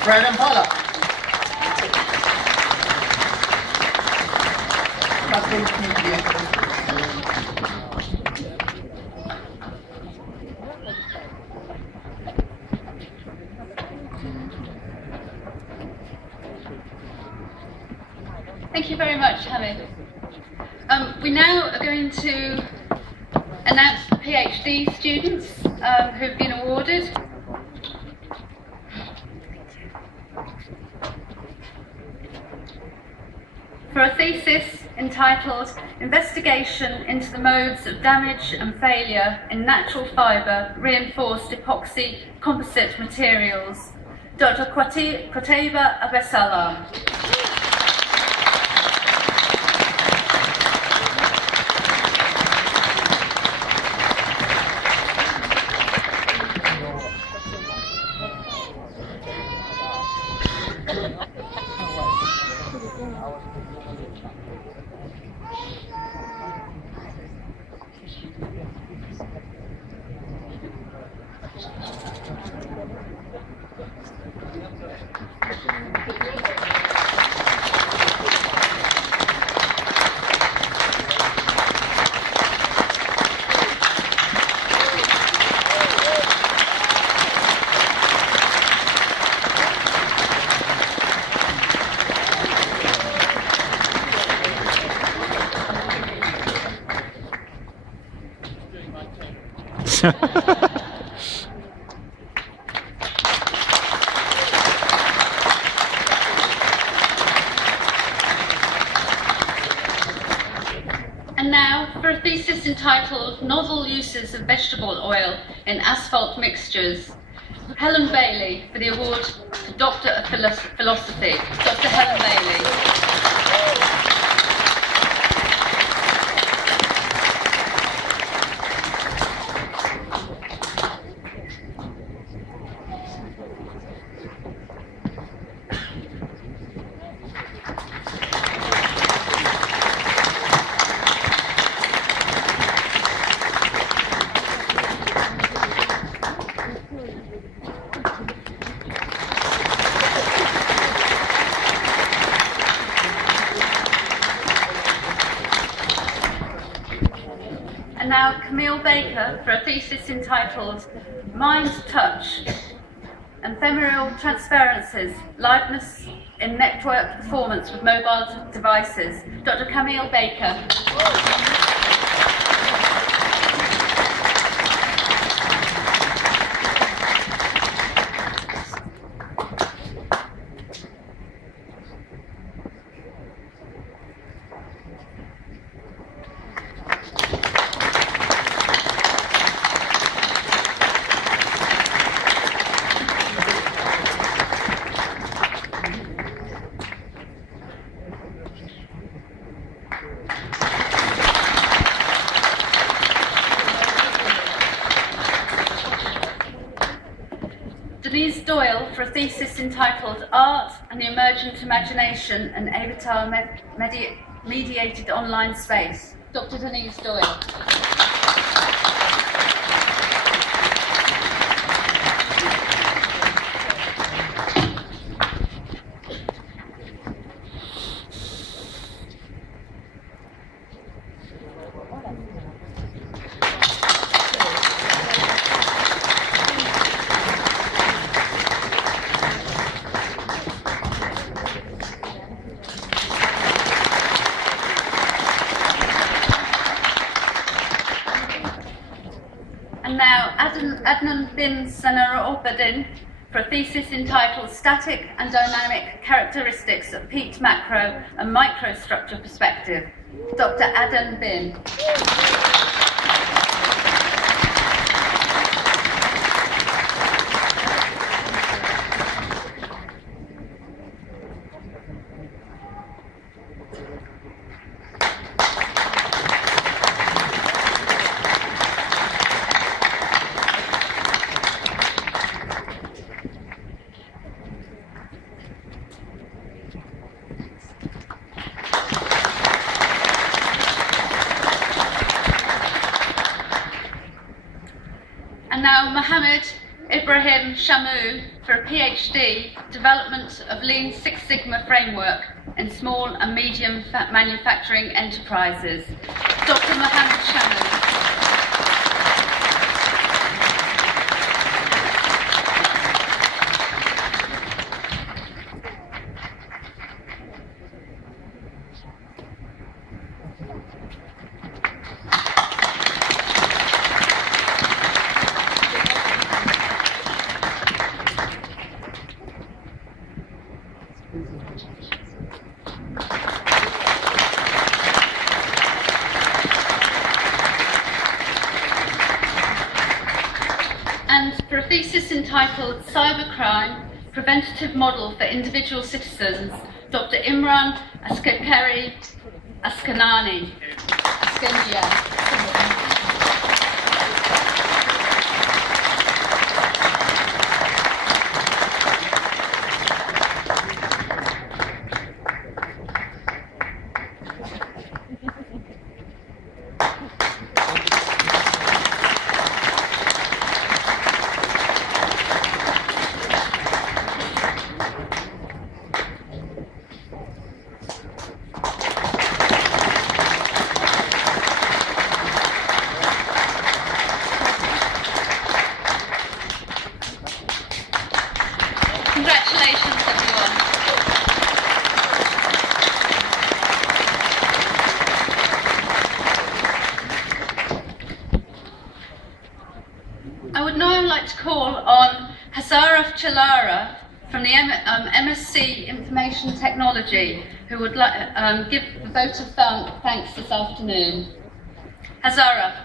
Fred and Paula. Thank you very much, Hamid. We now are going to announce the PhD students who've been awarded. For a thesis entitled Investigation into the Modes of Damage and Failure in Natural Fibre Reinforced Epoxy Composite Materials, Dr. Qutaiba Abesalam. And now for a thesis entitled Novel Uses of Vegetable Oil in Asphalt Mixtures, Helen Bailey for the award to Doctor of Philosophy, Dr. Helen Bailey. And now Camille Baker for a thesis entitled Mind Touch, Ephemeral Transparencies, Liveness in Network Performance with Mobile Devices, Dr. Camille Baker. Denise Doyle for a thesis entitled Art and the Emergent Imagination and Avatar Mediated Online Space, Dr. Denise Doyle. And now Adnan bin Sanarobadin for a thesis entitled Static and Dynamic Characteristics of Peat Macro and Microstructure Perspective, Dr. Adnan bin. And now Mohammed Ibrahim Shamu for a PhD, Development of Lean Six Sigma Framework in Small and Medium Manufacturing Enterprises. Dr. Mohammed Shamu. And for a thesis entitled Cybercrime, Preventative Model for Individual Citizens, Dr. Imran Askari Askanani. Congratulations, everyone. I would now like to call on Hazaraf Chalara from the MSc Information Technology, who would give the vote of thanks this afternoon. Hazaraf.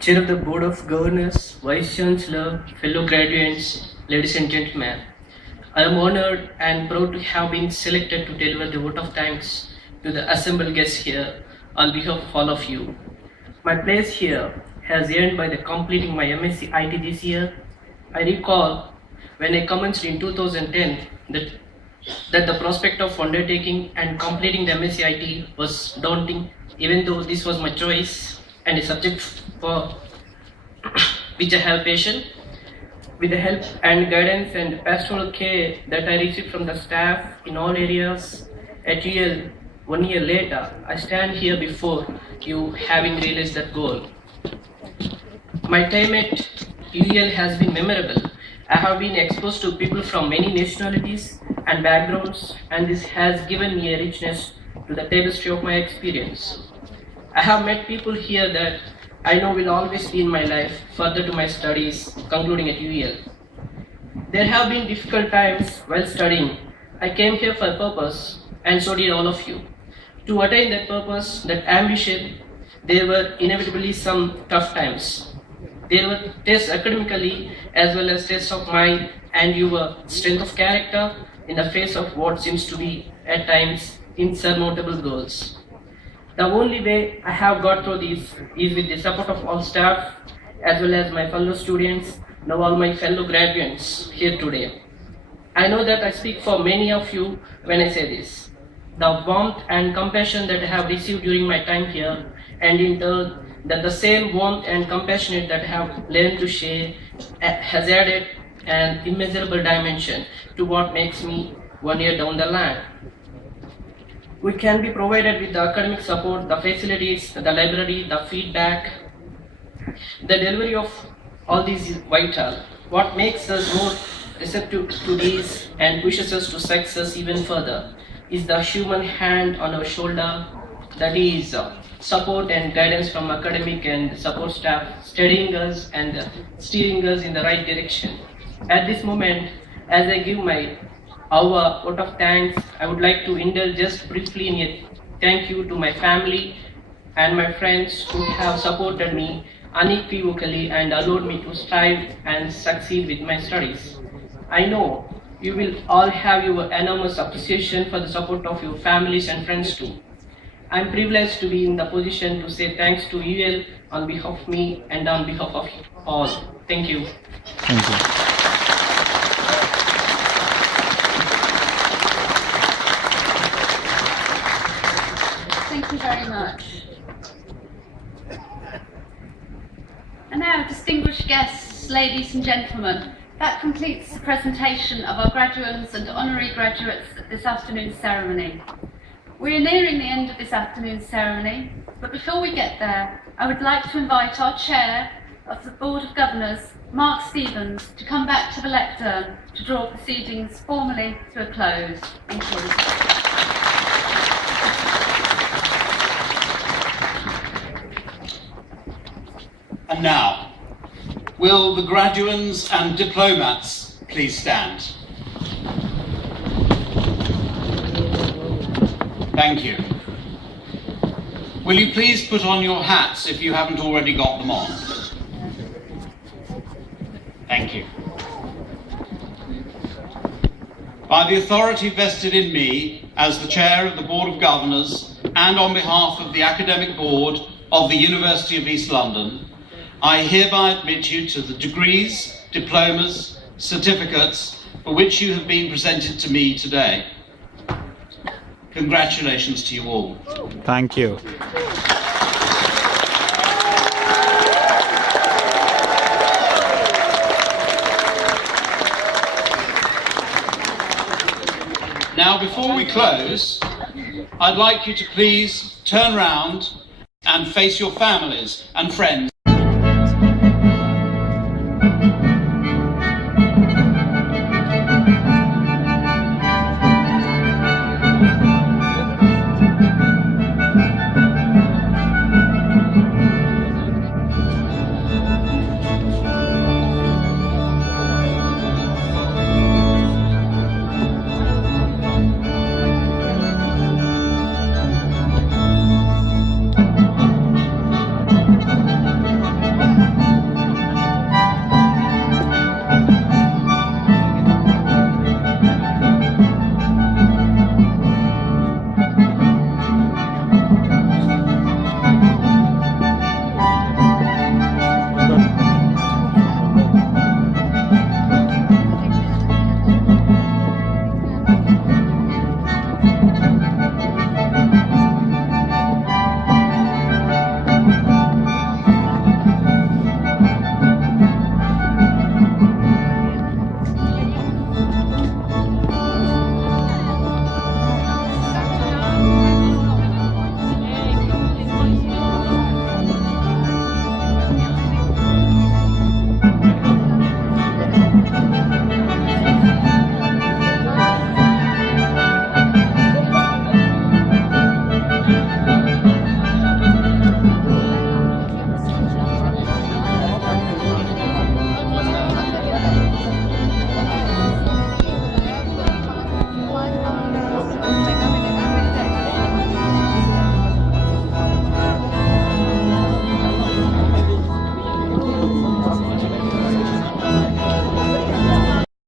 Chair of the Board of Governors, Vice Chancellor, fellow graduates, ladies and gentlemen, I am honored and proud to have been selected to deliver the vote of thanks to the assembled guests here on behalf of all of you. My place here has earned by the completing my MSc IT this year. I recall when I commenced in 2010 that the prospect of undertaking and completing the MSc IT was daunting, even though this was my choice and a subject for which I have passion. With the help and guidance and pastoral care that I received from the staff in all areas, at UEL 1 year later, I stand here before you having realized that goal. My time at UEL has been memorable. I have been exposed to people from many nationalities and backgrounds, and this has given me a richness to the tapestry of my experience. I have met people here that I know will always be in my life further to my studies, concluding at UEL. There have been difficult times while studying. I came here for a purpose, and so did all of you. To attain that purpose, that ambition, there were inevitably some tough times. There were tests academically as well as tests of mind and your strength of character in the face of what seems to be, at times, insurmountable goals. The only way I have got through this is with the support of all staff as well as my fellow students, now all my fellow graduates here today. I know that I speak for many of you when I say this. The warmth and compassion that I have received during my time here, and in turn, that the same warmth and compassion that I have learned to share has added an immeasurable dimension to what makes me 1 year down the line. We can be provided with the academic support, the facilities, the library, the feedback. The delivery of all these is vital. What makes us more receptive to these and pushes us to success even further is the human hand on our shoulder, that is support and guidance from academic and support staff, steadying us and steering us in the right direction. At this moment, as I give my vote of thanks, I would like to indulge just briefly in a thank you to my family and my friends who have supported me unequivocally and allowed me to strive and succeed with my studies. I know you will all have your enormous appreciation for the support of your families and friends too. I am privileged to be in the position to say thanks to UEL on behalf of me and on behalf of all. Thank you. Thank you. Thank you very much. And now, distinguished guests, ladies and gentlemen, that completes the presentation of our graduates and honorary graduates at this afternoon's ceremony. We are nearing the end of this afternoon's ceremony, but before we get there, I would like to invite our Chair of the Board of Governors, Mark Stevens, to come back to the lectern to draw proceedings formally to a close. Thank you. And now, will the graduands and diplomats please stand? Thank you. Will you please put on your hats if you haven't already got them on? Thank you. By the authority vested in me as the Chair of the Board of Governors and on behalf of the Academic Board of the University of East London, I hereby admit you to the degrees, diplomas, certificates for which you have been presented to me today. Congratulations to you all. Thank you. Now, before we close, I'd like you to please turn round and face your families and friends